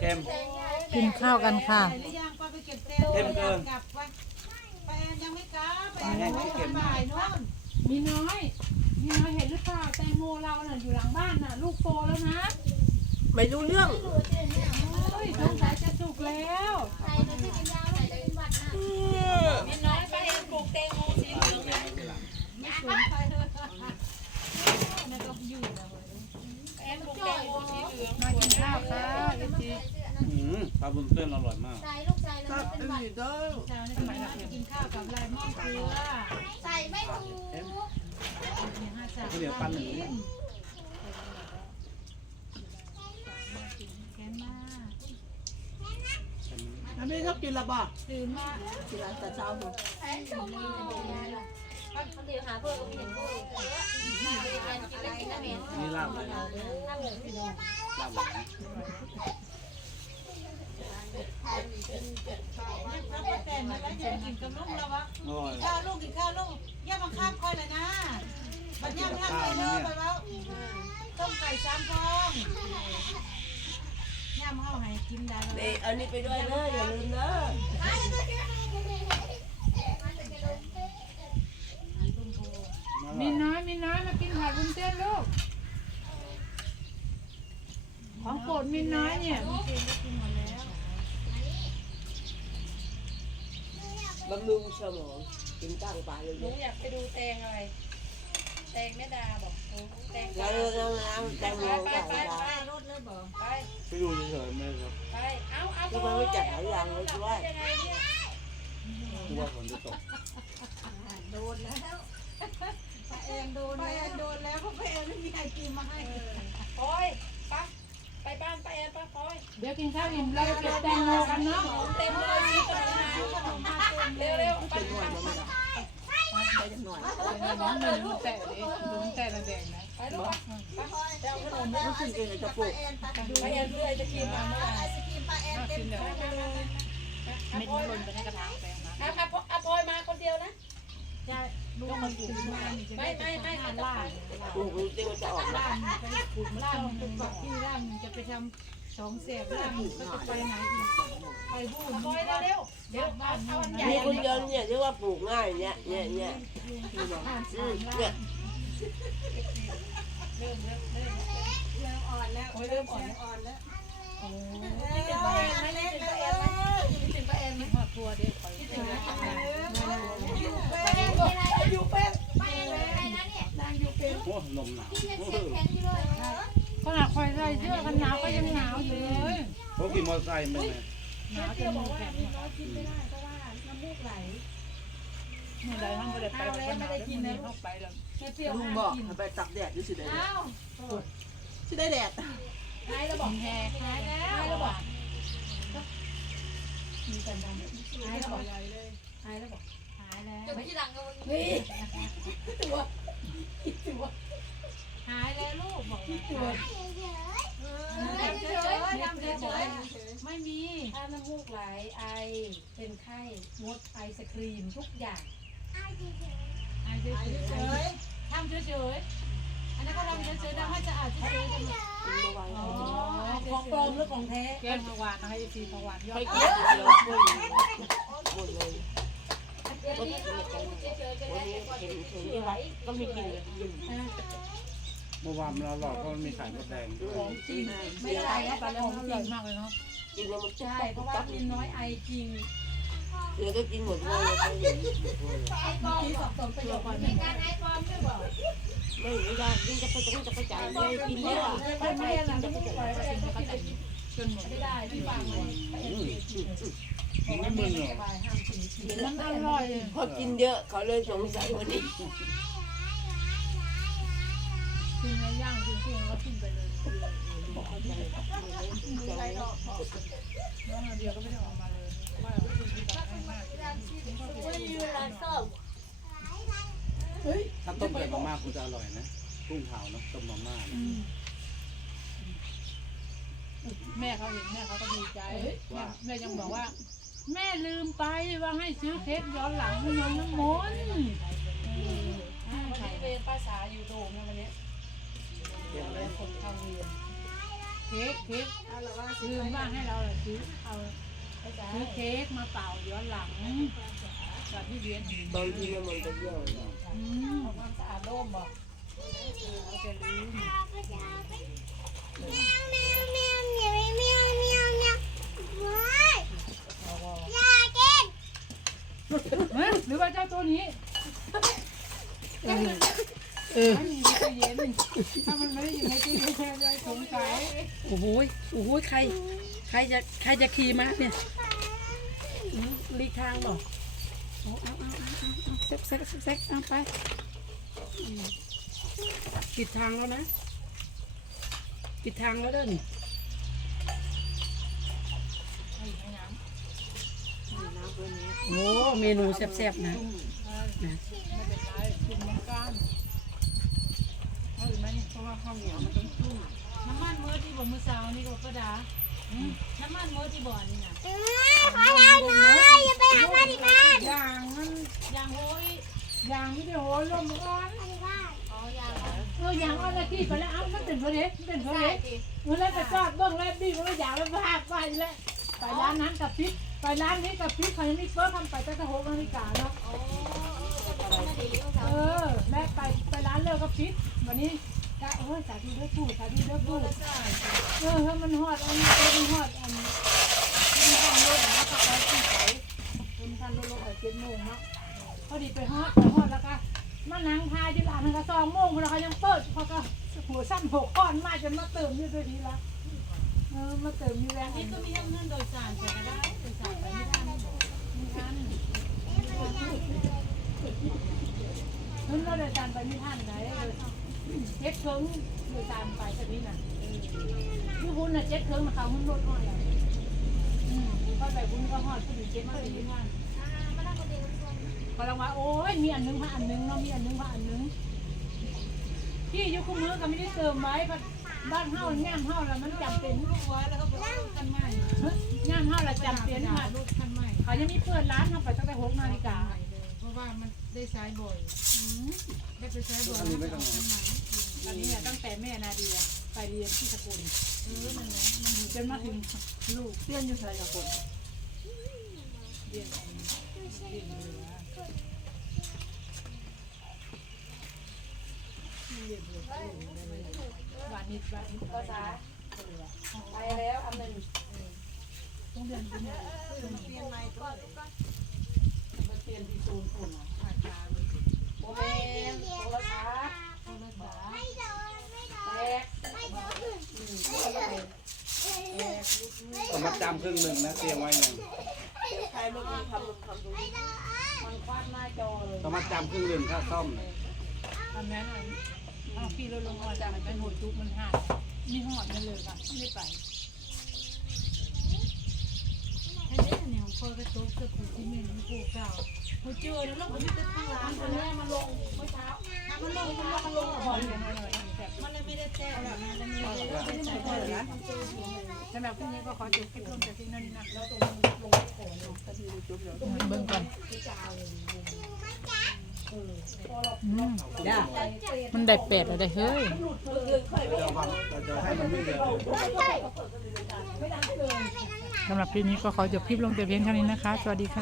เค็มกินข้าวกันค่ะหรือยังป้าไปเก็บเต้เค็มเกินกลับไปไปแอนยังไม่กลับไปปลาแห้งที่เก็บมาบ่ายโน่นมีน้อยมีน้อยเห็นหรือเปล่าแตงโมเราน่ะอยู่หลังบ้านน่ะ ลูกโตแล้วนะไม่รู้เรื่องเฮ้ยสงสัยจะสุกแล้ว บุญเส้นอร่อยมากถ้าเป็นหมีเด้อเช้านี้ทำไมล่ะกินข้าวกับลายหม้อเกลือใส่ไม่ถูกมีห้าสามข้าวเหนียวปั้นหนึ่งกินแกนมากอันนี้ชอบกินละบ่ตื่นมากินอะไรแต่เช้าหมดแอนถูกเขาเดี๋ยวหาเพื่อนก็ไม่เห็นเพื่อนมาเรียนกินแล้วกินแล้วแม่นี่ลาบอะไรนะถ้าเหมือนพี่น้องลาบหวานถ้าป้า แต่มาแล้วจะกินกับลูกแล้ววะอร่อยข้าวลูกกินข้าวลูกย่าบังคับค่อยเลยนะบัดย่ำทำเลยเลยไปแล้วต้มไก่สามฟองย่ำเข้าให้กินได้เลนี่อันนี้ไปด้วยเด้ออย่าลืมเด้อมีน้อยมีน้อยมากินผัดวุ้นเส้นลูก ของโปรดมีน้อยเนี่ย บำรุงสมองกินตั้งปลาเลยหนูอยากไปดูแตงอะไร แตงแม่ดาบอกโอ้แตงแล้วแล้วแล้วแตงโมไปกับไปยาไปรถเลยบอกไปไปดูเฉยๆไม่ครับไปเอาเอาที่มันไม่จัดหลายอย่างเลยด้วยยังไงเนี่ยคิดว่าฝนจะตกโดนแล้วป้าแอนโดนป้าแอนโดนแล้วเพราะป้าแอนไม่มีไอติมมาให้ปอยไปไปบ้านไปแอนไปปอย เดี๋ยวกินข้าวอิ่มเราไปเก็บแตงโมกันเนาะเต็มเลยชีขนมาเร็วเร็วไปเป็นหน่วยมันไม่ได้ไปจังหน่อยน้องมันรู้แต่เลยรู้แต่ระแดงนะไปลูกไปไปเอาขนมรู้สึกเองจะปลูกไปแอนเรื่อยจะกินมาเมื่อไหร่ไอศครีมป้าแอนเต็มเลยไม่ได้ลนไปในกระถางแตงนะอะอะพลอยมาคนเดียวนะ จะลูกมันถึงมานี่จะไม่ไม่ไม่เขาจะล่าไปปลูกรู้สึกว่าจะออกมาล่าไปขุดล่ามันเป็นแบบที่ล่ามันจะไปทำ สองเสียบล่ามันก็จะไปไหนอีกไปพูดปอยเร็วเดี๋ยวเอาเอาอันใหญ่มีคนเดียวเนี่ยเรียกว่าปลูกง่ายเนี่ยเนี่ยเนี่ยอืมเนี่ยเริ่มเริ่มเริ่มเริ่มอ่อนแล้วเริ่มอ่อนแล้วอ่อนแล้ว ไซค์มาไงหนาวจเพื่อนนบอกมือว่าแข็งมีน้อยกินไม่ได้เพราะว่าน้ำมูกไหลเมื่อไรท่านก็เลยไปคนหนาวแล้วมันเข้าไปแล้วแม่เปรี้ยวลุงห้ามบอกกินให้ไปตักแดดดูสิได้แดดอ้าวสิได้แดดหายแล้วบอกแห่หายแล้วหายแล้วบอกมีกันดังหายแล้วบอกหายแล้วบอก หายแล้วจุดที่หลังก็นี่ตัวตัวหายแล้วลูกบอกตัวทำเฉยๆทำเฉยๆไม่มีถ้าน้ำมูกไหลไอเป็นไข้งดไอศครีมทุกอย่างหายเฉยๆทำเฉยๆอันนั้นก็ทำเฉยๆทำให้สะอาดเฉยๆกินมาไว้อ๋อของปลอมหรือของแท้แกงผักหวานให้ซีผักหวานยอให้ดกินเดียวหมดหมดเลย ก่อนเห็นเห็นนี่ไม่กินเลยเมื่อวานเราหลอกก็มีไข่มดแดงด้วยจริงไม่ได้แล้วไปแล้วอร่อยมากเลยเนาะกินแล้วมันใช่เพราะว่ามีน้อยไอจริงเดี๋ยวก็กินหมดเลยไอ้ปอมสอบสวนประโยชน์ก่อนมีการไอ้ปอมด้วยบอกไม่ไม่ได้ยิ่งจะไปต้องจะไปจ่ายไม่กินเยอะไม่ไม่นะน้ำมูกไหลไปก็กินไปกินจนหมดไม่ได้ที่ฟังมันอื มมันไม่มึนเหรอสบายห้ามกินมันอร่อยพอกินเยอะเขาเลยสงสัยวันนี้กินแล้วย่างกินกุ้งแล้วกินไปเลยน้องเดียวก็ไม่ได้ออกมาเลยว่ากินที่แบบง่ายมากไม่มีเวลาซ่อมถ้าต้มใส่มาม่าคงจะอร่อยนะกุ้งเผาเนาะต้มมาม่าแม่เขาเห็นแม่เขาก็ดีใจแม่ยังบอกว่า แม่ลืมไปว่าให้ซื้อเค้กย้อนหลังให้น้องน้ำมนต์วันนี้เวรภาษาอยู่โดมนะวันนี้เดี๋ยวคนเข้าเรียนเค้กเค้กลืมว่าให้เราซื้อเอาซื้อเค้กมาเป่าย้อนหลังตอนที่เรียนตอนที่มันไปเที่ยวเนี่ยอืมความสะอาดโล่มบอกเราจะลืมเฮ้ยหรือว่าเจ้าตัวนี้เออไม่มีในตู้เย็นถ้ามันไม่ได้อยู่ในตู้เย็นแทนจสงสัยโอ้โหโอ้โหใคร ใครจะใครจะขี่ม้าเนี่ยลีทางบอกเอาเอาเอาเอาเอาเอาเซ็กเซ็กเซ็กเซ็กเอาไปปิดทางแล้วนะปิดทางแล้วเด้อนี่ ให้ให้น้ำ โอ้เมนูแซ่บๆนะนะไม่เป็นไรกินเหมือนกันเอาอีกไหมนี่เพราะว่าข้าวเหนียวมันต้องชุ่มน้ำมันเมื่อที่บ่มือเช้านี่ก็กระดาน้ำมันเมื่อที่บ่อนี่น่ะอย่างนั้นยางโอ้ยอย่างที่เดี๋ยวโหลมร้อนอ๋อยางเอออย่างเอาละที่ไปแล้วเอามันเป็นเพราะเด็กมันเป็นเพราะเด็กเออแล้วไปจอดเบื้องแล้วบี้มันอย่างแล้วพาไปแล้วไปร้านนั้นกับพริก ไปร้านนี้กับพริกเขายังมีเฟิร์ทำไปตั้งแต่หกนาฬิกาเนาะเนาทีก็เออแม่ไปไปร้านเลิกก็ปิดวันนี้กะเออสาธุเด้อปู่สาธุเด้อปู่เออถ้ามันฮอดอันนี้มันฮอดอันมันทางรถแล้วก็ไปที่ไหนคุณทางรถลงแต่เจ็ดโมงเนาะพอดีไปฮอดไปฮอดแล้วก็มานั่งทายที่ร้านนึงก็สองโมงแล้วเขายังเปิดเขาก็หัวสั้นหกก้อนมาจนมาเติมอยู่ตัวนี้ละเออมาเติมมีแรงนี่ก็มีทั้งเงินโดยสารไปก็ได้ โดยสารไปไม่ได้ไม่บอกมีทันขึ้นรถโดยสารไปไม่ทันไหนเลยเจ็ดเครื่องโดยสารไปตัวนี้น่ะพี่คุณน่ะเจ็ดเครื่องมาเขาหุ้นรถหอดแล้วอืมก็ไปหุ้นก็หอดก็ดีเจ็ดมาดีมากมานั่งคนเดียวคนก็ลังว่าโอ้ยมีอันหนึงพระอันหนึงเนาะมีอันหนึงพระอันหนึงพี่อยุคมือก็ไม่ได้เติมไว้เพราะ บ้านเฮาง่ามเฮาแล้วมันจำเป็นลูกไว้แล้วก็ไปเอากันใหม่ง่ามเฮาแล้วจำเป็นหาค่ะรถคันใหม่เขายังมีเปิดร้านทำไปตั้งแต่หกนาฬิกาเพราะว่ามันได้ใช้บ่อยได้ไปใช้บ่อยอันนี้ไม่ต้องคันใหม่ตอนนี้เนี่ยตั้งแต่แม่นาเดียไปเรียนที่สกุลเออนั่นแหละจนมาถึงลูกเพื่อนอยู่ใส่สกุลเรียนของเรียนเหนือ วานิดวานิดภาษาไปแล้วอันหนึ่งต้องเรียนเป็นเปลี่ยนใหม่ก็มาเปลี่ยนที่ศูนฝุ่นอะอาจารย์โมเมนโทรศัพท์โทรศัพท์แตกอืมก็เลยเอามาจำครึ่งหนึ่งนะเตรียมไว้หนึ่งใครมาดูทำลงทำดูมันคว้าหน้าจอเลยเอามาจำครึ่งหนึ่งค่าซ่อมทำแม่นอัน เอาพี่รถลงมาจากมันเป็นหัวจุกมันหักไมีหอดมันเลยค่ะไม่ไปให้ได้อันนี้ของพ่อก็โต๊ะเสื้อผูกที่เมนผูกเก่าเขาเจอแล้วเราก็ไม่ได้ทั้งร้านอันนี้มันลงเมื่อเช้ามันลงมันลงมันลงหอดเลยมันเลยไม่ได้แจ้งแบบนั้นมันไม่ไม่ได้ใช้บ่อยนะสำหรับพรุ่งนี้ก็ขอจบคลิปลงแต่เพียงเท่นนะแล้วตรงเบิ่งก่อนอืมจ้ามันได้เป็ดแล้วได้เฮ้ยเรา ทำเราจะให้มันไม่เดือดสำหรับคลิปนี้ก็ขอจบคลิปลงแต่เพียงเท่านี้นะคะ สวัสดีค่ะ